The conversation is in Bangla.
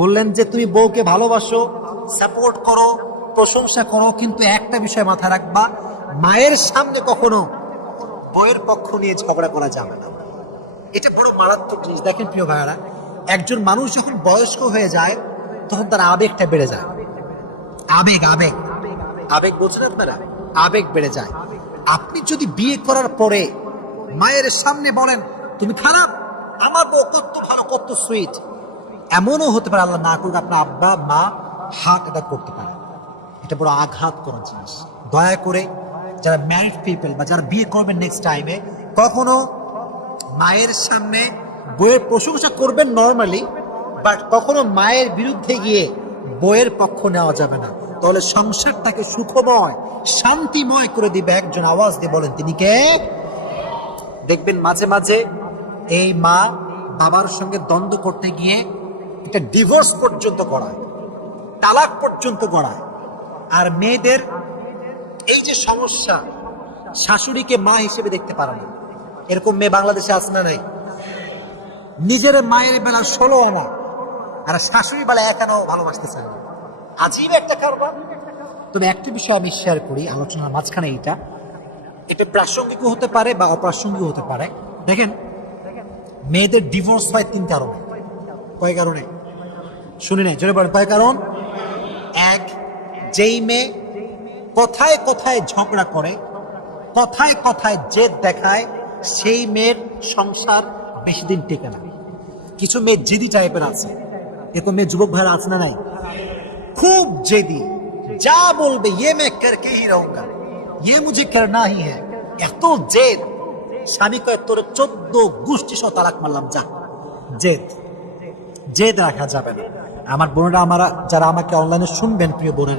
বললেন যে তুমি বউকে ভালোবাসো, সাপোর্ট করো, প্রশংসা করো, কিন্তু একটা বিষয় মাথায় রাখবা, মায়ের সামনে কখনো বউয়ের পক্ষ নিয়ে ঝগড়া করা যাবে না। এটা বড় মারাত্মক জিনিস। দেখেন প্রিয় ভাইয়ারা, একজন মানুষ যখন বয়স্ক হয়ে যায় তখন তার আবেগটা বেড়ে যায়। আবেগ আবেগ আবেগ বলছেন আপনারা, আবেগ বেড়ে যায়। আপনি যদি বিয়ে করার পরে মায়ের সামনে বলেন তুমি খারাপ, আমার বউ কত ভালো, কত সুইট, এমনও হতে পারে, আল্লাহ না করুক, আপনার আব্বা মা হার্ট অ্যাটাক করতে পারে। এটা বড় আঘাত করার জিনিস। দয়া করে যারা ম্যারিড পিপল বা যারা বিয়ে করবেন নেক্সট টাইমে, কখনো মায়ের সামনে বইয়ের প্রশংসা করবেন নর্মালি, বাট কখনো মায়ের বিরুদ্ধে গিয়ে বইয়ের পক্ষ নেওয়া যাবে না। তাহলে সংসারটাকে সুখময় শান্তিময় করে দিবে একজন। আওয়াজ দিয়ে বলেন তিনি কে? দেখবেন মাঝে মাঝে এই মা বাবার সঙ্গে দ্বন্দ্ব করতে গিয়ে এটা ডিভোর্স পর্যন্ত করায়, তালাক পর্যন্ত করায়। আর মেয়েদের এই যে সমস্যা, শাশুড়িকে মা হিসেবে দেখতে পারে না, এরকম মেয়ে বাংলাদেশে আছে না নাই? নিজের মায়ের বেলা 16 আনা আর শাশুড়ি বেলা 1 আনাও ভালোবাসতে চায় না। আজীব একটা কারবার। তবে একটা বিষয় আমি শেয়ার করি আলোচনার মাঝখানে, এটা প্রাসঙ্গিক হতে পারে বা অপ্রাসঙ্গিক হতে পারে। দেখেন, মেয়েদের ডিভোর্স হয় 3 কারণে। কয় কারণে? শুনি নাই, জোরে বলেন কয় কারণ? এক, যেই মেয়ে কথায় কথায় ঝগড়া করে, কথায় কথায় জেদ দেখায়, সেই মেয়ের সংসার বেশি দিন টেকে না। কিছু মেয়ে জেদি টাইপের আছে, এরকম মেয়ে যুবক ভাইরা আছে না নাই? খুব জেদি, যা বলবে ইয়ে মে করকে হি রহুঙ্গা, ইয়ে মুঝে করনা হি হ্যায়। এত জেদ, স্বামী কয় তোর 14 গোষ্ঠী সহ তালাক মারলাম, যা। জেদ, জেদ রাখা যাবে না। আমার বোনেরা, যারা আমাকে অনলাইনে শুনবেন, প্রিয় বোনেরা,